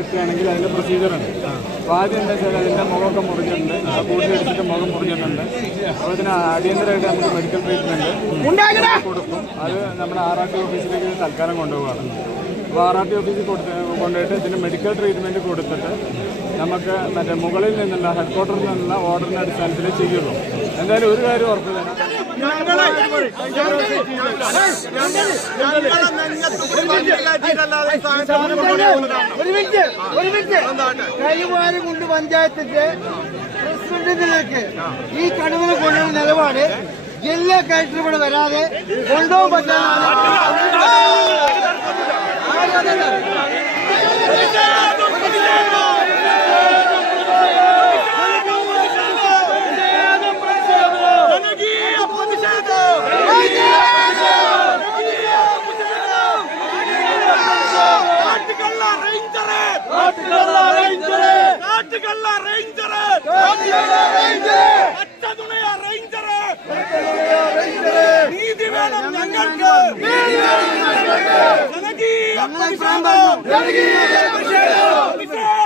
കിട്ടുകയാണെങ്കിൽ അതിന്റെ പ്രൊസീജിയറുണ്ട് അപ്പോൾ ആദ്യം എന്താ വെച്ചാൽ അതിന്റെ മുഖമൊക്കെ മുറിഞ്ഞിട്ടുണ്ട്. ആ കൂട്ടിലടിച്ചിട്ട് മുഖം മുറിഞ്ഞിട്ടുണ്ട്. അപ്പോൾ ഇതിന് അടിയന്തരമായിട്ട് നമുക്ക് മെഡിക്കൽ ട്രീറ്റ്മെന്റ് കൊടുക്കും. അത് നമ്മുടെ ആറാട്ടി ഓഫീസിലേക്ക് തൽക്കാലം കൊണ്ടുപോകാണ് അപ്പോൾ ആർ ആർ ടി ഓഫീസിൽ കൊടുത്ത് കൊണ്ടുപോയിട്ട് ഇതിന് മെഡിക്കൽ ട്രീറ്റ്മെന്റ് കൊടുത്തിട്ട് നമുക്ക് മറ്റേ മുകളിൽ നിന്നുള്ള ഹെഡ് ക്വാർട്ടറിൽ നിന്നുള്ള ഓർഡറിന്റെ അടിസ്ഥാനത്തിൽ ചെയ്യുള്ളൂ. എന്തായാലും ഒരു കാര്യം ഉറപ്പ് കൈമാറുകുണ്ട് പഞ്ചായത്തിന്റെ പ്രസിഡന്റിലേക്ക് ഈ കടുവനെ കൊണ്ടുവരുന്ന നിലപാട് ജില്ലാ കളക്ടർ ഇവിടെ വരാതെ കൊണ്ടുപോകാൻ ಇಲ್ಲ ರೇಂಜರ! ರೆಂಜರ ರೆಂಜರ! ಅತ್ತ ದುಣೆಯ ರೇಂಜರ ರೆಂಜರ! ನೀತಿ ವೇದಂ ನಮಗೆ ನೀತಿ ವೇದಂ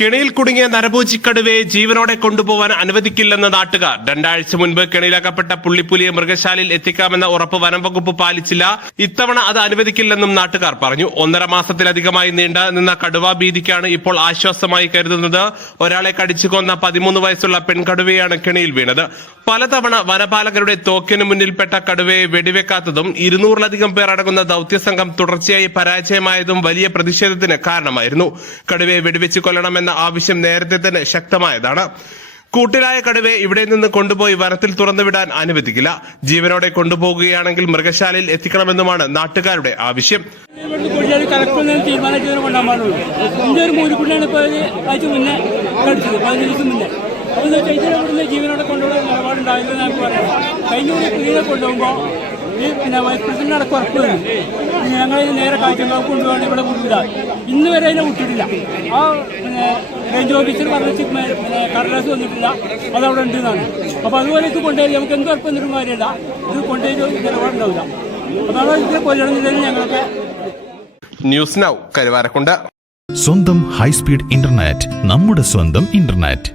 കെണിയിൽ കുടുങ്ങിയ നരഭോജിക്കടുവയെ ജീവനോടെ കൊണ്ടുപോകാൻ അനുവദിക്കില്ലെന്ന് നാട്ടുകാർ. രണ്ടാഴ്ച മുൻപ് കിണയിലാക്കപ്പെട്ട പുള്ളിപ്പുലിയെ മൃഗശാലയിൽ എത്തിക്കാമെന്ന ഉറപ്പ് വനം വകുപ്പ് പാലിച്ചില്ല. ഇത്തവണ അത് അനുവദിക്കില്ലെന്നും നാട്ടുകാർ പറഞ്ഞു. ഒന്നര മാസത്തിലധികമായി നീണ്ട നിന്ന കടുവാ ഭീതിക്കാണ് ഇപ്പോൾ ആശ്വാസമായി കരുതുന്നത്. ഒരാളെ കടിച്ചു കൊന്ന പതിമൂന്ന് വയസ്സുള്ള പെൺകടുവയാണ് കെണിയിൽ വീണത്. പലതവണ വനപാലകരുടെ തോക്കിന് മുന്നിൽപ്പെട്ട കടുവയെ വെടിവെക്കാത്തതും ഇരുന്നൂറിലധികം പേർ അടങ്ങുന്ന ദൌത്യസംഘം തുടർച്ചയായി പരാജയമായതും വലിയ പ്രതിഷേധത്തിന് കാരണമായിരുന്നു. കടുവയെ വെടിവെച്ച് കൊല്ലണമെന്ന ആവശ്യം നേരത്തെ തന്നെ ശക്തമായതാണ്. കൂട്ടിലായ കടുവയെ ഇവിടെ നിന്ന് കൊണ്ടുപോയി വനത്തിൽ തുറന്നുവിടാൻ അനുവദിക്കില്ല. ജീവനോടെ കൊണ്ടുപോകുകയാണെങ്കിൽ മൃഗശാലയിൽ എത്തിക്കണമെന്നുമാണ് നാട്ടുകാരുടെ ആവശ്യം അപ്പോൾ എന്ന് വെച്ചാൽ ഇതിനെ ഇവിടുന്ന് ജീവനോടെ കൊണ്ടുപോകാൻ നിലപാടുണ്ടായില്ല കീഴെ കൊണ്ടുപോകുമ്പോൾ ഈ പിന്നെ വൈസ് പ്രസിഡന്റ് അടക്കം ഉറപ്പ് ഞങ്ങൾ നേരെ കാഴ്ചക്കാവ് കൊണ്ടുപോകണം ഇവിടെ വിടില്ല ഇന്ന് വരെ അതിനെ വിട്ടിട്ടില്ല ആ പിന്നെ റേഞ്ച് ഓഫീസർ പറഞ്ഞ പിന്നെ കടലാസ് വന്നിട്ടില്ല അതവിടെ ഉണ്ട് എന്നാണ് അപ്പോൾ അതുപോലെ ഇത് കൊണ്ടുപോയി നമുക്ക് എന്ത് ഉറപ്പ് എന്നിട്ടും കാര്യമില്ല ഇത് കൊണ്ടുപോയി ഒരു നിലപാടുണ്ടാവില്ല അതാണ് ഇതിനെ ജില്ലയിൽ ഞങ്ങൾക്ക് ന്യൂസ് നൗ കരുവാരക്കുണ്ട്. സ്വന്തം ഹൈസ്പീഡ് ഇന്റർനെറ്റ് നമ്മുടെ സ്വന്തം ഇന്റർനെറ്റ്.